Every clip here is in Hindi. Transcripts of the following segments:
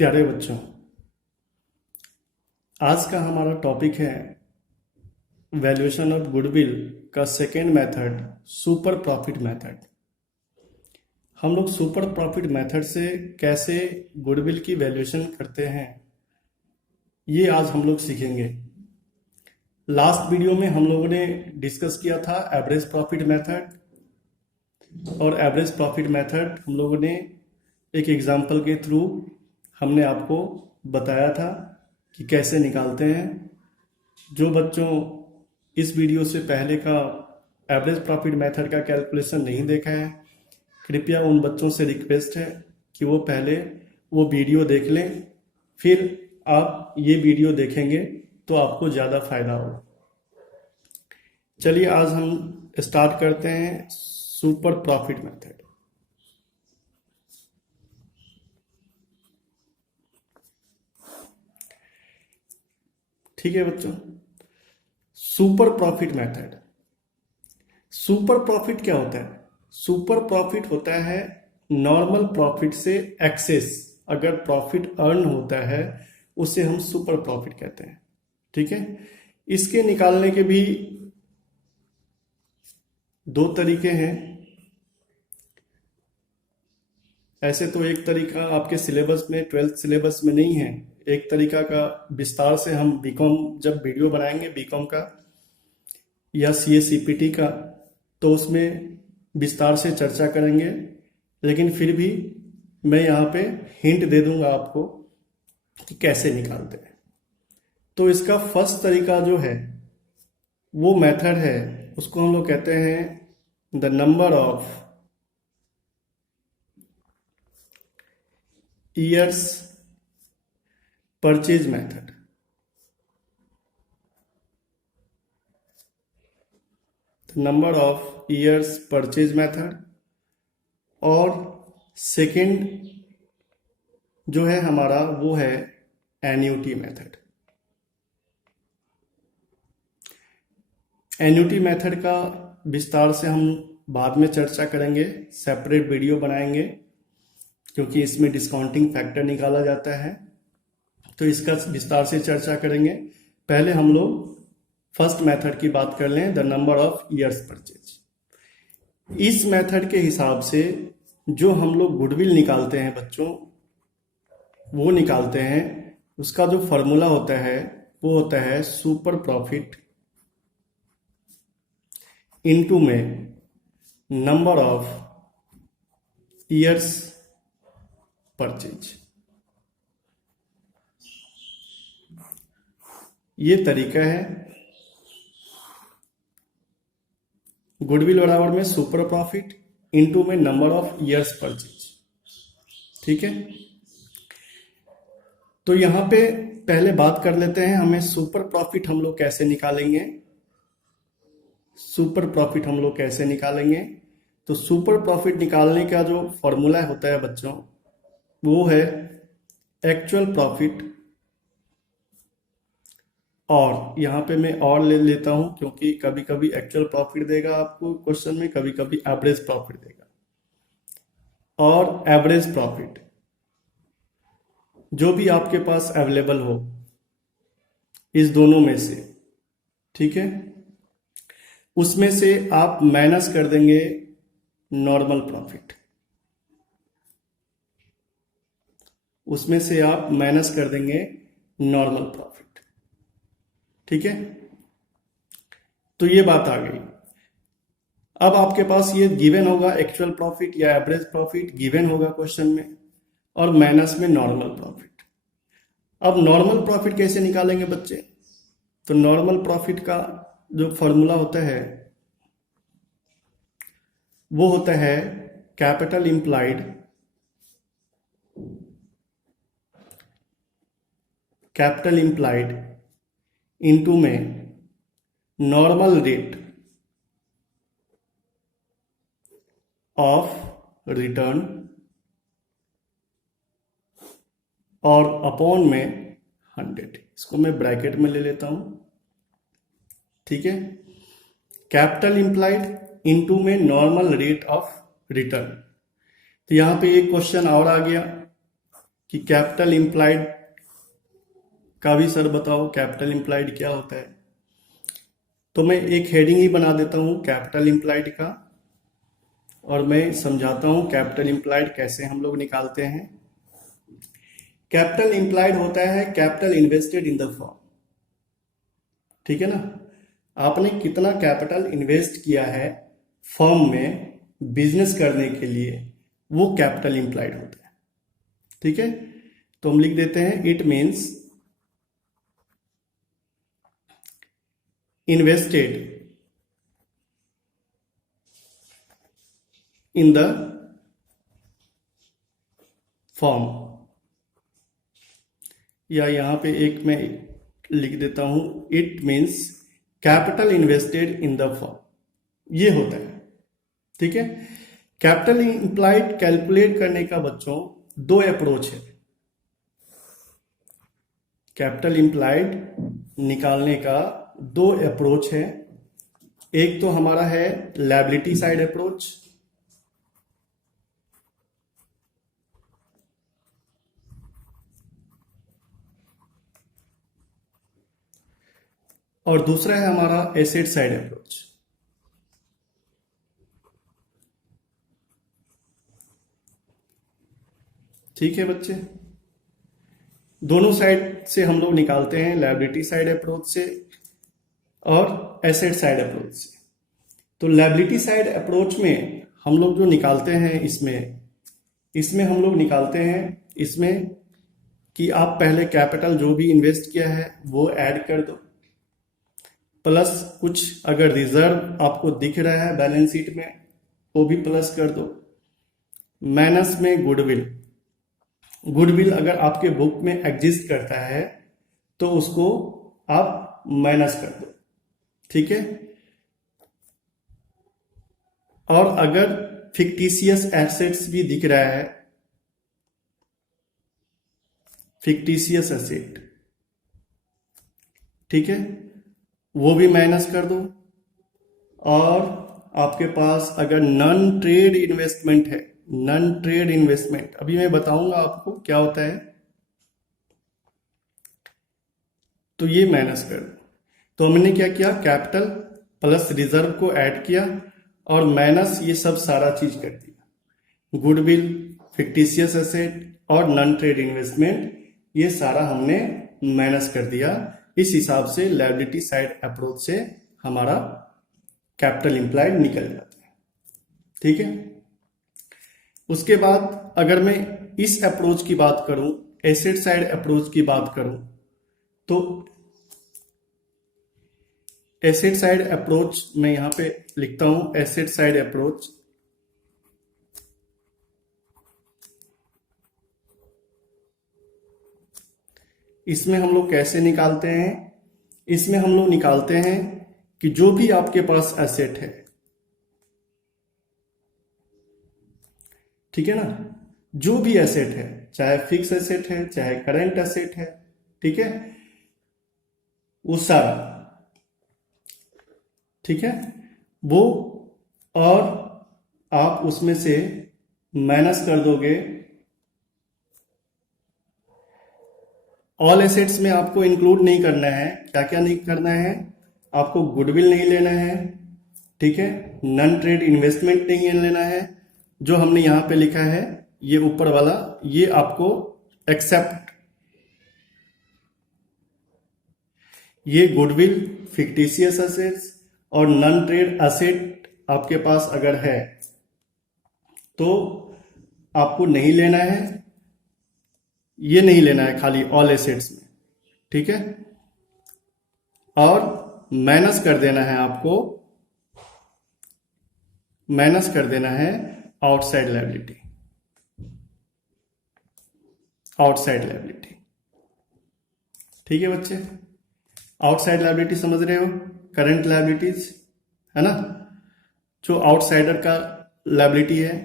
प्यारे बच्चों, आज का हमारा टॉपिक है वैल्यूएशन ऑफ गुडविल का second method, super profit method. हम लोग सुपर प्रॉफिट मेथड से कैसे गुडविल की वैल्यूएशन करते हैं, ये आज हम लोग सीखेंगे। लास्ट वीडियो में हम लोगों ने डिस्कस किया था एवरेज प्रॉफिट मेथड, और एवरेज प्रॉफिट मेथड हम लोगों ने एक एग्जांपल के थ्रू हमने आपको बताया था कि कैसे निकालते हैं। जो बच्चों इस वीडियो से पहले का एवरेज प्रॉफिट मेथड का कैलकुलेशन नहीं देखा है, कृपया उन बच्चों से रिक्वेस्ट है कि वो पहले वो वीडियो देख लें, फिर आप ये वीडियो देखेंगे तो आपको ज़्यादा फायदा होगा। चलिए आज हम स्टार्ट करते हैं सुपर प्रॉफिट मेथड। ठीक है बच्चों, super profit method. Super profit क्या होता है? सुपर प्रॉफिट होता है नॉर्मल प्रॉफिट से एक्सेस अगर प्रॉफिट अर्न होता है उसे हम सुपर प्रॉफिट कहते हैं। ठीक है, इसके निकालने के भी दो तरीके हैं। ऐसे तो एक तरीका आपके सिलेबस में, 12th सिलेबस में नहीं है। एक तरीका का विस्तार से हम बीकॉम जब वीडियो बनाएंगे बीकॉम का या सीए सीपीटी का, तो उसमें विस्तार से चर्चा करेंगे, लेकिन फिर भी मैं यहाँ पे हिंट दे दूंगा आपको कि कैसे निकालते हैं। तो इसका फर्स्ट तरीका जो है वो मेथड है, उसको हम लोग कहते हैं the number of years purchase method. Number of years purchase method. और सेकंड जो है हमारा वो है एन्युटी मेथड। एन्युटी मेथड का विस्तार से हम बाद में चर्चा करेंगे, सेपरेट वीडियो बनाएंगे, क्योंकि इसमें डिस्काउंटिंग फैक्टर निकाला जाता है, तो इसका विस्तार से चर्चा करेंगे। पहले हम लोग फर्स्ट मेथड की बात कर लें, the number of years purchase. इस मेथड के हिसाब से जो हम लोग गुडविल निकालते हैं बच्चों, वो निकालते हैं, उसका जो फॉर्मूला होता है वो होता है सुपर प्रॉफिट इनटू में नंबर ऑफ ईयर्स परचेज। ये तरीका है। गुडविल बराबर में सुपर प्रॉफिट इनटू में नंबर ऑफ ईयर्स परचेज। ठीक है, तो यहां पे पहले बात कर लेते हैं हमें सुपर प्रॉफिट हम लोग कैसे निकालेंगे। सुपर प्रॉफिट हम लोग कैसे निकालेंगे? तो सुपर प्रॉफिट निकालने का जो फॉर्मूला होता है बच्चों, वो है एक्चुअल प्रॉफिट, और यहाँ पे मैं और ले लेता हूं क्योंकि कभी कभी एक्चुअल प्रॉफिट देगा आपको क्वेश्चन में, कभी कभी एवरेज प्रॉफिट देगा। और एवरेज प्रॉफिट जो भी आपके पास अवेलेबल हो इस दोनों में से, ठीक है, उसमें से आप माइनस कर देंगे नॉर्मल प्रॉफिट। उसमें से आप माइनस कर देंगे नॉर्मल प्रॉफिट। ठीक है, तो ये बात आ गई। अब आपके पास ये गिवन होगा, एक्चुअल प्रॉफिट या एवरेज प्रॉफिट गिवन होगा क्वेश्चन में, और माइनस में नॉर्मल प्रॉफिट। अब नॉर्मल प्रॉफिट कैसे निकालेंगे बच्चे? तो नॉर्मल प्रॉफिट का जो फॉर्मूला होता है वो होता है कैपिटल इंप्लाइड इनटू में नॉर्मल रेट ऑफ रिटर्न, और अपॉन में 100। इसको मैं ब्रैकेट में ले लेता हूं। ठीक है, कैपिटल इंप्लाइड इनटू में नॉर्मल रेट ऑफ रिटर्न। तो यहां पे एक क्वेश्चन और आ गया कि कैपिटल इम्प्लाइड का भी सर बताओ, कैपिटल इम्प्लाइड क्या होता है। तो मैं एक हेडिंग ही बना देता हूँ कैपिटल इम्प्लाइड का, और मैं समझाता हूँ कैपिटल इम्प्लाइड कैसे हम लोग निकालते हैं। कैपिटल इम्प्लाइड होता है capital invested in the firm, ठीक है ना। आपने कितना कैपिटल इन्वेस्ट किया है फर्म में बिजनेस करने के लिए, वो कैपिटल इम्प्लाइड होता है, ठीक है। तो हम लिख देते हैं it means invested in the firm, या यहां पे एक मैं लिख देता हूं it means capital invested in the firm, ये होता है, ठीक है। कैपिटल इम्प्लाइड कैलकुलेट करने का बच्चों दो अप्रोच है। कैपिटल इम्प्लाइड निकालने का दो अप्रोच है। एक तो हमारा है लायबिलिटी साइड अप्रोच, और दूसरा है हमारा एसेट साइड अप्रोच। ठीक है बच्चे, दोनों साइड से हम लोग निकालते हैं, लायबिलिटी साइड अप्रोच से और एसेट साइड अप्रोच से। तो लायबिलिटी साइड अप्रोच में हम लोग जो निकालते हैं, इसमें हम लोग निकालते हैं इसमें कि आप पहले कैपिटल जो भी इन्वेस्ट किया है वो ऐड कर दो, प्लस कुछ अगर रिजर्व आपको दिख रहा है बैलेंस शीट में वो भी प्लस कर दो, माइनस में गुडविल अगर आपके बुक में एग्जिस्ट करता है तो उसको आप माइनस कर दो, ठीक है। और अगर फिक्टिशियस एसेट्स भी दिख रहा है, फिक्टिशियस एसेट, ठीक है, वो भी माइनस कर दो। और आपके पास अगर नॉन ट्रेड इन्वेस्टमेंट है, नॉन ट्रेड इन्वेस्टमेंट अभी मैं बताऊंगा आपको क्या होता है, तो ये माइनस कर दो। तो हमने क्या किया, कैपिटल प्लस रिजर्व को ऐड किया और माइनस ये सब सारा चीज कर दिया, गुडविल, फिक्टिशियस एसेट और नॉन ट्रेड इन्वेस्टमेंट, ये सारा हमने माइनस कर दिया। इस हिसाब से लायबिलिटी साइड अप्रोच से हमारा कैपिटल इम्प्लाइड निकल जाता है, ठीक है। उसके बाद अगर मैं इस अप्रोच की बात करूं, एसेट साइड अप्रोच की बात करूं, तो एसेट साइड अप्रोच मैं यहां पे लिखता हूं, एसेट साइड अप्रोच इसमें हम लोग कैसे निकालते हैं, इसमें हम लोग निकालते हैं कि जो भी आपके पास एसेट है, ठीक है ना, जो भी एसेट है, चाहे फिक्स एसेट है चाहे करंट एसेट है, ठीक है, वो सारा, ठीक है, वो, और आप उसमें से माइनस कर दोगे। ऑल एसेट्स में आपको इंक्लूड नहीं करना है, क्या क्या नहीं करना है, आपको गुडविल नहीं लेना है, ठीक है, नॉन ट्रेड इन्वेस्टमेंट नहीं लेना है, जो हमने यहां पे लिखा है ये ऊपर वाला, ये आपको एक्सेप्ट, ये गुडविल, फिक्टिशियस एसेट्स और नॉन ट्रेड एसेट आपके पास अगर है तो आपको नहीं लेना है, ये नहीं लेना है खाली ऑल एसेट्स में, ठीक है। और माइनस कर देना है आपको, माइनस कर देना है आउटसाइड लायबिलिटी, आउटसाइड लायबिलिटी, ठीक है बच्चे। आउटसाइड लायबिलिटी समझ रहे हो, करंट लायबिलिटीज है ना, जो आउटसाइडर का लायबिलिटी है,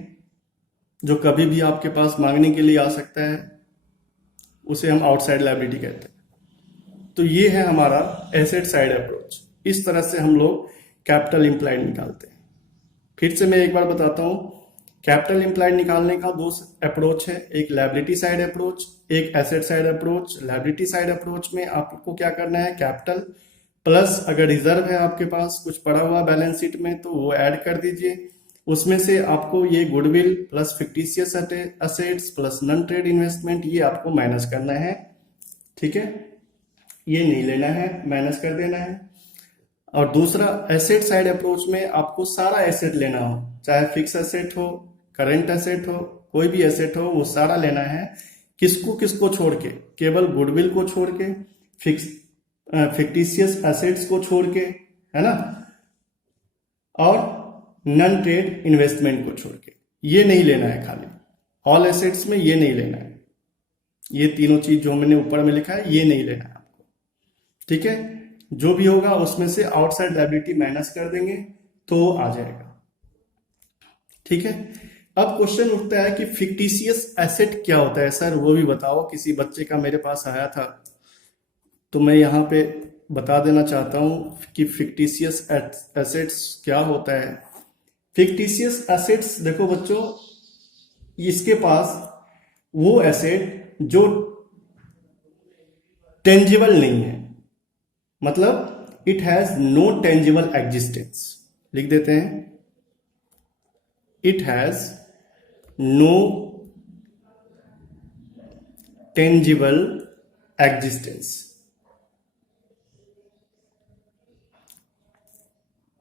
जो कभी भी आपके पास मांगने के लिए आ सकता है, उसे हम आउटसाइड लायबिलिटी कहते हैं। तो ये है हमारा एसेट साइड अप्रोच, इस तरह से हम लोग कैपिटल इम्प्लाइड निकालते हैं। फिर से मैं एक बार बताता हूं कैपिटल इम्प्लाइड निकालने का दो अप्रोच है, एक लायबिलिटी साइड अप्रोच, एक asset side approach. Liability side approach में आपको क्या करना है, कैपिटल प्लस अगर रिजर्व है आपके पास कुछ पड़ा हुआ बैलेंस शीट में तो वो ऐड कर दीजिए। उसमें से आपको ये goodwill plus fictitious assets plus non trade investment ये आपको माइनस करना है, ठीक है, ये नहीं लेना है, माइनस कर देना है। और दूसरा एसेट साइड अप्रोच में आपको सारा एसेट लेना हो, चाहे फिक्स एसेट हो, करंट एसेट हो, कोई भी एसेट हो, वो सारा लेना है। किसको किसको छोड़ के, केवल गुडविल को छोड़ के, फिक्टिशियस एसेट्स को छोड़ के, है ना, और नॉन ट्रेड इन्वेस्टमेंट को छोड़ के, ये नहीं लेना है। खाली ऑल एसेट्स में ये नहीं लेना है, ये तीनों चीज जो मैंने ऊपर में लिखा है ये नहीं लेना है आपको, ठीक है। जो भी होगा उसमें से आउटसाइड लायबिलिटी माइनस कर देंगे तो आ जाएगा, ठीक है। अब क्वेश्चन उठता है कि फिक्टिशियस एसेट क्या होता है सर, वो भी बताओ। किसी बच्चे का मेरे पास आया था तो मैं यहाँ पे बता देना चाहता हूँ कि फिक्टिशियस एसेट्स क्या होता है। फिक्टिशियस एसेट्स देखो बच्चों, इसके पास वो एसेट जो टेंजिबल नहीं है, मतलब it has no tangible existence. लिख देते हैं, it has no tangible existence,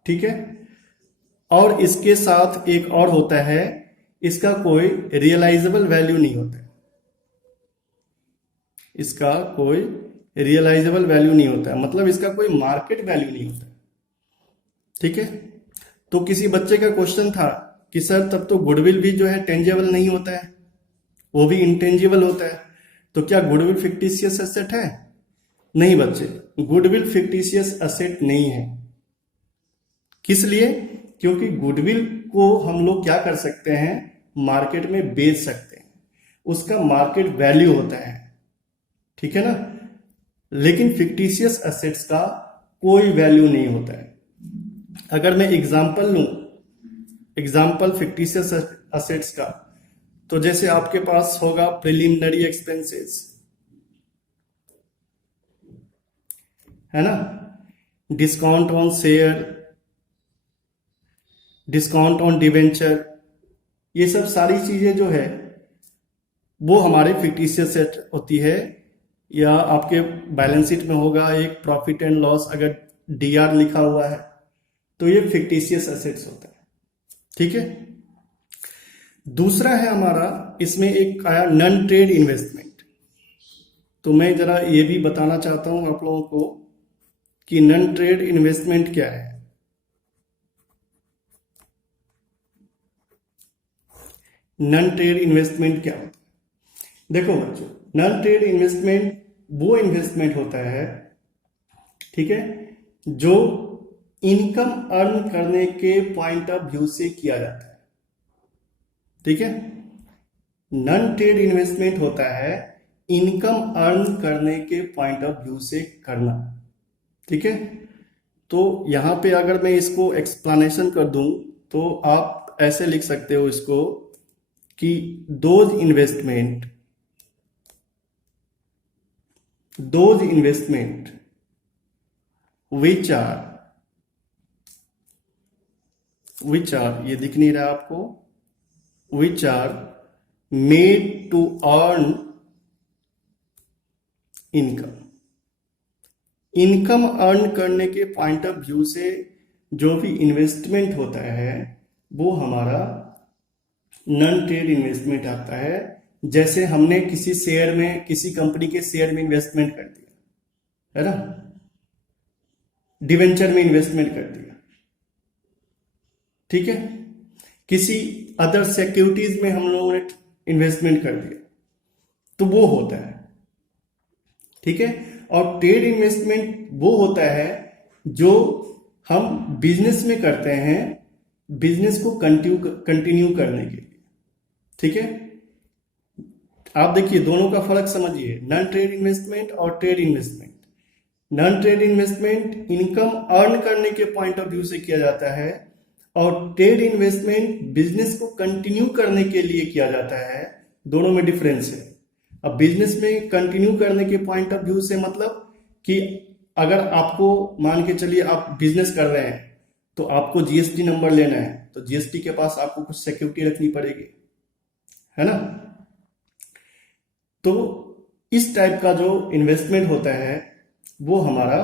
ठीक है। और इसके साथ एक और होता है, इसका कोई रियलाइजेबल वैल्यू नहीं होता है, इसका कोई रियलाइजेबल वैल्यू नहीं होता है, मतलब इसका कोई मार्केट वैल्यू नहीं होता है, ठीक है। तो किसी बच्चे का क्वेश्चन था कि सर तब तो गुडविल भी जो है टेंजेबल नहीं होता है, वो भी इंटेंजिबल होता है, तो क्या गुडविल फिक्टिशियस एसेट है? नहीं बच्चे, गुडविल फिक्टिशियस एसेट नहीं है। किस लिए? क्योंकि गुडविल को हम लोग क्या कर सकते हैं, मार्केट में बेच सकते हैं, उसका मार्केट वैल्यू होता है, ठीक है ना। लेकिन फिक्टिशियस एसेट्स का कोई वैल्यू नहीं होता है। अगर मैं एग्जांपल लूं, एग्जांपल फिक्टिशियस एसेट्स का, तो जैसे आपके पास होगा प्रिलिमिनरी एक्सपेंसेस, है ना, discount on share, discount on debenture, ये सब सारी चीजें जो है वो हमारे फिक्टिशियस एसेट होती है। या आपके बैलेंस शीट में होगा एक प्रॉफिट एंड लॉस, अगर डीआर लिखा हुआ है तो ये फिक्टिशियस एसेट्स होता है, ठीक है। दूसरा है हमारा, इसमें एक आया नॉन ट्रेड इन्वेस्टमेंट। तो मैं जरा ये भी बताना चाहता हूं आप लोगों को कि नॉन ट्रेड इन्वेस्टमेंट क्या है। नॉन ट्रेड इन्वेस्टमेंट क्या होता है? देखो बच्चों, नॉन ट्रेड इन्वेस्टमेंट वो इन्वेस्टमेंट होता है, ठीक है, जो इनकम अर्न करने के पॉइंट ऑफ व्यू से किया जाता है, ठीक है। नॉन ट्रेड इन्वेस्टमेंट होता है इनकम अर्न करने के पॉइंट ऑफ व्यू से करना, ठीक है। तो यहां पे अगर मैं इसको एक्सप्लेनेशन कर दूं तो आप ऐसे लिख सकते हो इसको कि those investment which are ये दिख नहीं रहा आपको, which are made to earn income, income earn करने के पॉइंट ऑफ व्यू से जो भी इन्वेस्टमेंट होता है वो हमारा नॉन ट्रेड इन्वेस्टमेंट आता है। जैसे हमने किसी शेयर में, किसी कंपनी के शेयर में इन्वेस्टमेंट कर दिया, है ना, डिवेंचर में इन्वेस्टमेंट कर दिया, ठीक है, किसी अदर सिक्योरिटीज में हम लोगों ने इन्वेस्टमेंट कर दिया, तो वो होता है, ठीक है। और ट्रेड इन्वेस्टमेंट वो होता है जो हम बिजनेस में करते हैं, बिजनेस को कंटिन्यू करने के लिए, ठीक है। आप देखिए दोनों का फर्क समझिए, नॉन ट्रेड इन्वेस्टमेंट और trade investment. Non trade investment income earn करने के पॉइंट ऑफ व्यू से किया जाता है, और ट्रेड इन्वेस्टमेंट बिजनेस को कंटिन्यू करने के लिए किया जाता है। दोनों में डिफरेंस है। अब बिजनेस में कंटिन्यू करने के पॉइंट ऑफ व्यू से मतलब कि अगर आपको मान के चलिए आप बिजनेस कर रहे हैं तो आपको जीएसटी नंबर लेना है, तो जीएसटी के पास आपको कुछ सिक्योरिटी रखनी पड़ेगी, है ना। तो इस टाइप का जो इन्वेस्टमेंट होता है वो हमारा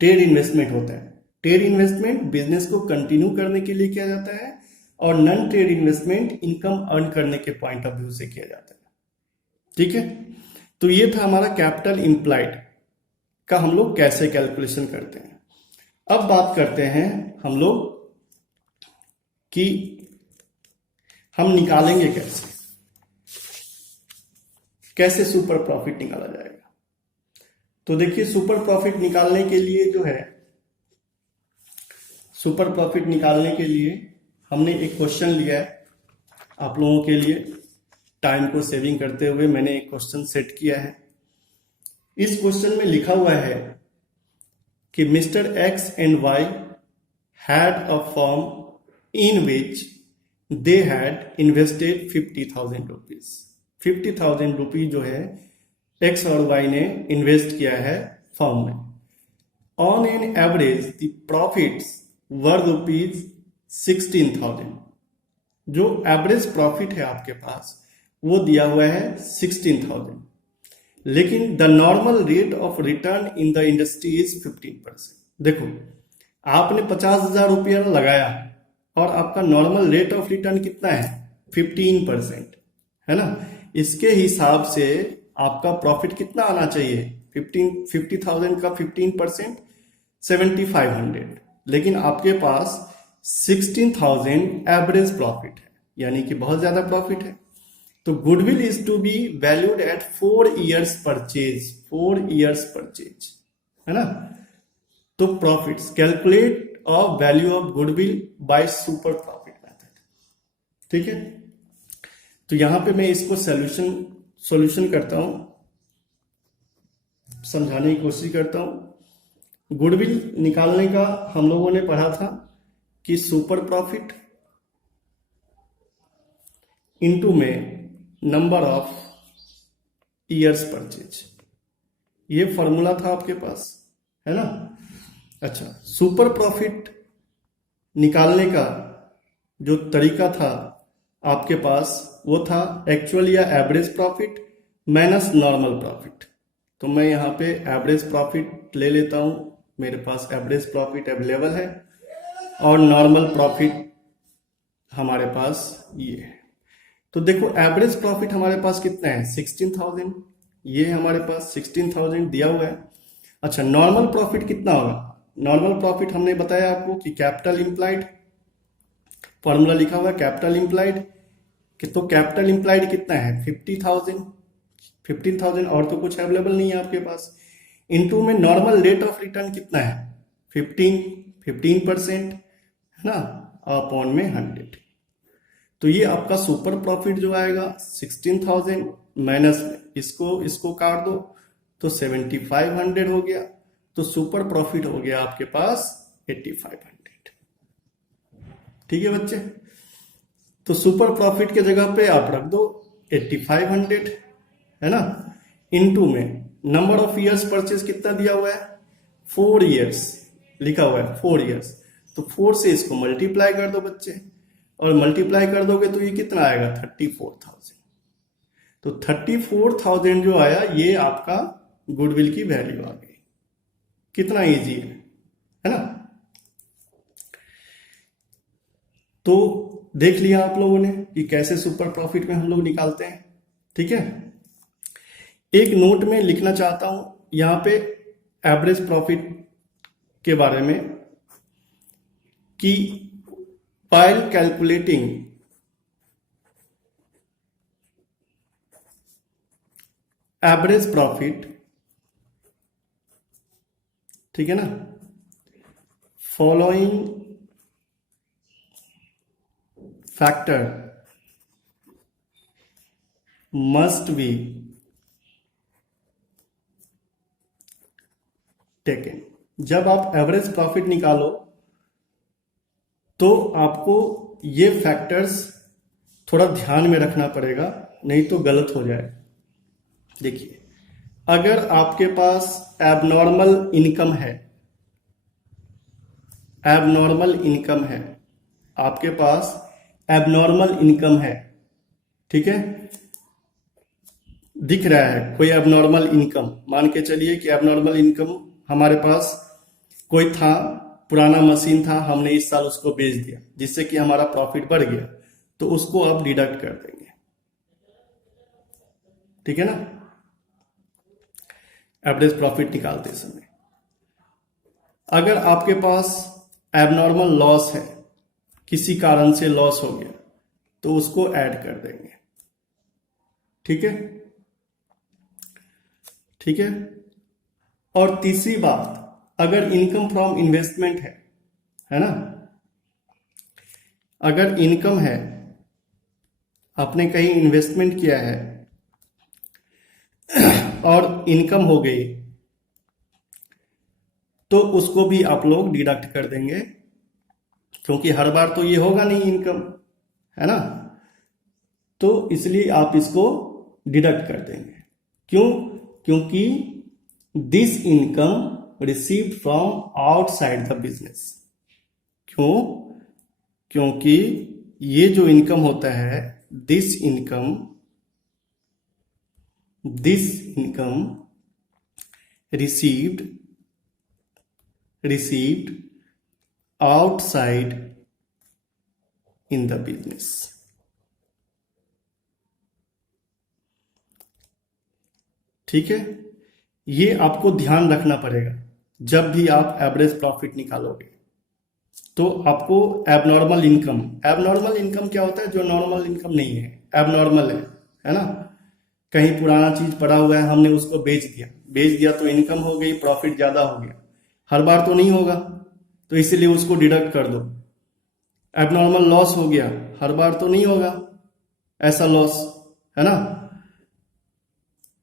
ट्रेड इन्वेस्टमेंट होता है। ट्रेड इन्वेस्टमेंट बिजनेस को कंटिन्यू करने के लिए किया जाता है और non trade investment income earn करने के पॉइंट ऑफ व्यू से किया जाता है। ठीक है, तो ये था हमारा कैपिटल इम्प्लाइड का हम लोग कैसे कैलकुलेशन करते हैं। अब बात करते हैं हम लोग कि हम निकालेंगे कैसे, कैसे सुपर प्रॉफिट निकाला जाएगा। तो देखिए, सुपर प्रॉफिट निकालने के लिए जो है, सुपर प्रॉफिट निकालने के लिए हमने एक क्वेश्चन लिया है आप लोगों के लिए। टाइम को सेविंग करते हुए मैंने एक क्वेश्चन सेट किया है। इस क्वेश्चन में लिखा हुआ है कि mister X and Y had a firm in which they had invested 50,000 rupees. 50,000 rupees जो है एक्स और वाई ने इन्वेस्ट किया है फर्म में। On an average the profits were rupees 16,000। जो एवरेज प्रॉफिट है आपके पास वो दिया हुआ है 16,000, लेकिन the normal rate of return in the industry is 15%। देखो, आपने 50,000 रुपया लगाया और आपका नॉर्मल रेट ऑफ रिटर्न कितना है, 15%, है ना। इसके हिसाब से आपका प्रॉफिट कितना आना चाहिए, 50,000 का 15% 7,500, लेकिन आपके पास 16,000 एवरेज प्रॉफिट है, यानी कि बहुत ज्यादा प्रॉफिट है। तो goodwill is to be valued at 4 years purchase, 4 years purchase, है ना। तो profits calculate of value of goodwill by super profit method. ठीक है, तो यहां पे मैं इसको सॉल्यूशन करता हूं, समझाने की कोशिश करता हूं। गुडविल निकालने का हम लोगों ने पढ़ा था कि सुपर प्रॉफिट इनटू में नंबर ऑफ ईयर्स परचेज, ये फॉर्मूला था आपके पास, है ना। अच्छा, सुपर प्रॉफिट निकालने का जो तरीका था आपके पास वो था एक्चुअल या average profit minus normal profit. तो मैं यहाँ पे एवरेज प्रॉफिट ले लेता हूं, मेरे पास एवरेज प्रॉफिट अवेलेबल है और नॉर्मल प्रॉफिट हमारे पास ये है। तो देखो, एवरेज प्रॉफिट हमारे पास कितना है, 16,000, ये हमारे पास 16,000 दिया हुआ है। अच्छा, नॉर्मल प्रॉफिट कितना होगा, नॉर्मल प्रॉफिट हमने बताया आपको कि कैपिटल इम्प्लाइड, फॉर्मूला लिखा हुआ है कैपिटल इम्प्लाइड। तो कैपिटल इम्प्लाइड कितना है 50,000, 15,000 और तो कुछ अवेलेबल नहीं है आपके पास। इनटू में नॉर्मल रेट ऑफ रिटर्न कितना है 15%, है ना, अपॉन में 100। तो ये आपका सुपर प्रॉफिट जो आएगा 16,000 माइनस इसको काट दो तो 7,500 हो गया। तो सुपर प्रॉफिट हो गया आपके पास 8,500। ठीक है बच्चे, तो सुपर प्रॉफिट के जगह पे आप रख दो 8,500, है ना। इनटू में नंबर ऑफ ईयर्स परचेज कितना दिया हुआ है 4 years लिखा हुआ है 4 years। तो 4 से इसको मल्टीप्लाई कर दो बच्चे, और मल्टीप्लाई कर दोगे तो ये कितना आएगा 34,000। तो 34,000 जो आया ये आपका गुडविल की वैल्यू आ गई। कितना इजी है ना। तो देख लिया आप लोगों ने कि कैसे सुपर प्रॉफिट में हम लोग निकालते हैं। ठीक है, एक नोट में लिखना चाहता हूं यहां पे एवरेज प्रॉफिट के बारे में कि while calculating average profit, ठीक है ना, following factor must be taken। जब आप एवरेज प्रॉफिट निकालो तो आपको ये फैक्टर्स थोड़ा ध्यान में रखना पड़ेगा, नहीं तो गलत हो जाए। देखिए, अगर आपके पास एबनॉर्मल इनकम है, एबनॉर्मल इनकम है, आपके पास एबनॉर्मल इनकम है, ठीक है, दिख रहा है कोई एबनॉर्मल इनकम, मान के चलिए कि एबनॉर्मल इनकम हमारे पास कोई था, पुराना मशीन था, हमने इस साल उसको बेच दिया जिससे कि हमारा प्रॉफिट बढ़ गया, तो उसको आप डिडक्ट कर देंगे, ठीक है ना, एवरेज प्रॉफिट निकालते समय। अगर आपके पास एबनॉर्मल लॉस है, किसी कारण से लॉस हो गया, तो उसको ऐड कर देंगे, ठीक है, ठीक है। और तीसरी बात, अगर इनकम फ्रॉम इन्वेस्टमेंट है ना, अगर इनकम है, आपने कहीं इन्वेस्टमेंट किया है और इनकम हो गई, तो उसको भी आप लोग डिडक्ट कर देंगे, क्योंकि हर बार तो ये होगा नहीं इनकम, है ना, तो इसलिए आप इसको डिडक्ट कर देंगे। क्यों? क्योंकि this income received from outside the business. क्यों? क्योंकि ये जो इनकम होता है, this income received outside in the business, ठीक है। ये आपको ध्यान रखना पड़ेगा जब भी आप एवरेज प्रॉफिट निकालोगे। तो आपको एबनॉर्मल इनकम क्या होता है? जो नॉर्मल इनकम नहीं है, एबनॉर्मल है ना। कहीं पुराना चीज पड़ा हुआ है, हमने उसको बेच दिया तो इनकम हो गई, प्रॉफिट ज्यादा हो गया। हर बार तो नहीं होगा, तो इसीलिए उसको डिडक्ट कर दो। एबनॉर्मल लॉस हो गया, हर बार तो नहीं होगा ऐसा लॉस, है ना,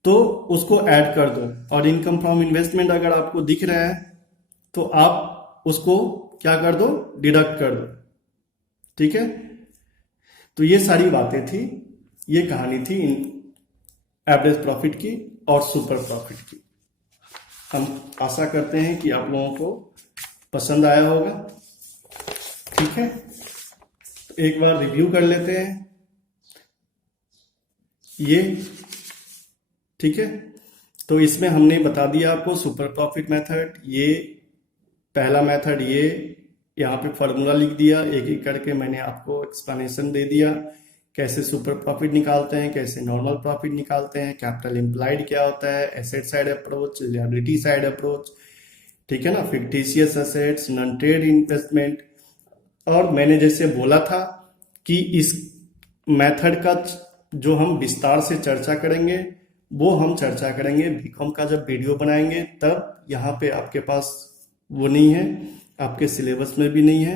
तो उसको ऐड कर दो। और इनकम फ्रॉम इन्वेस्टमेंट अगर आपको दिख रहा है तो आप उसको क्या कर दो? डिडक्ट कर दो, ठीक है। तो ये सारी बातें थी, ये कहानी थी एवरेज प्रॉफिट की और सुपर प्रॉफिट की। हम आशा करते हैं कि आप लोगों को पसंद आया होगा, ठीक है। तो एक बार रिव्यू कर लेते हैं ये, ठीक है। तो इसमें हमने बता दिया आपको सुपर प्रॉफिट मेथड, ये पहला मेथड, ये यहाँ पे फॉर्मूला लिख दिया, एक एक करके मैंने आपको एक्सप्लेनेशन दे दिया कैसे सुपर प्रॉफिट निकालते हैं, कैसे नॉर्मल प्रॉफिट निकालते हैं, कैपिटल एम्प्लॉयड क्या होता है, asset side approach, liability side approach, ठीक है ना, fictitious assets, non trade investment. और मैंने जैसे बोला था कि इस मेथड का जो हम विस्तार से चर्चा करेंगे वो हम चर्चा करेंगे बीकॉम का जब वीडियो बनाएंगे तब। यहाँ पे आपके पास वो नहीं है, आपके सिलेबस में भी नहीं है।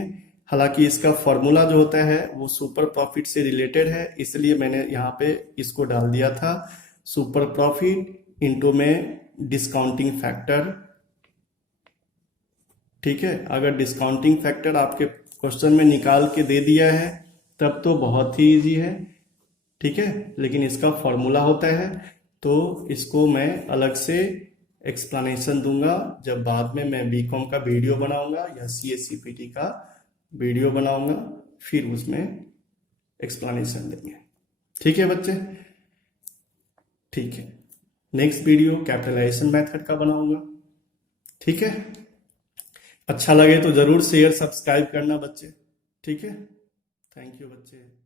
हालांकि इसका फॉर्मूला जो होता है वो सुपर प्रॉफिट से रिलेटेड है, इसलिए मैंने यहाँ पे इसको डाल दिया था, सुपर प्रॉफिट इनटू में डिस्काउंटिंग फैक्टर, ठीक है। अगर डिस्काउंटिंग फैक्टर आपके क्वेश्चन में निकाल के दे दिया है तब तो बहुत ही इजी है, ठीक है। लेकिन इसका फॉर्मूला होता है, तो इसको मैं अलग से एक्सप्लेनेशन दूंगा जब बाद में मैं बीकॉम का वीडियो बनाऊंगा या CA/CPT का वीडियो बनाऊंगा, फिर उसमें एक्सप्लेनेशन देंगे, ठीक है बच्चे, ठीक है। नेक्स्ट वीडियो कैपिटलाइजेशन मेथड का बनाऊंगा, ठीक है। अच्छा लगे तो जरूर शेयर सब्सक्राइब करना बच्चे, ठीक है। थैंक यू बच्चे।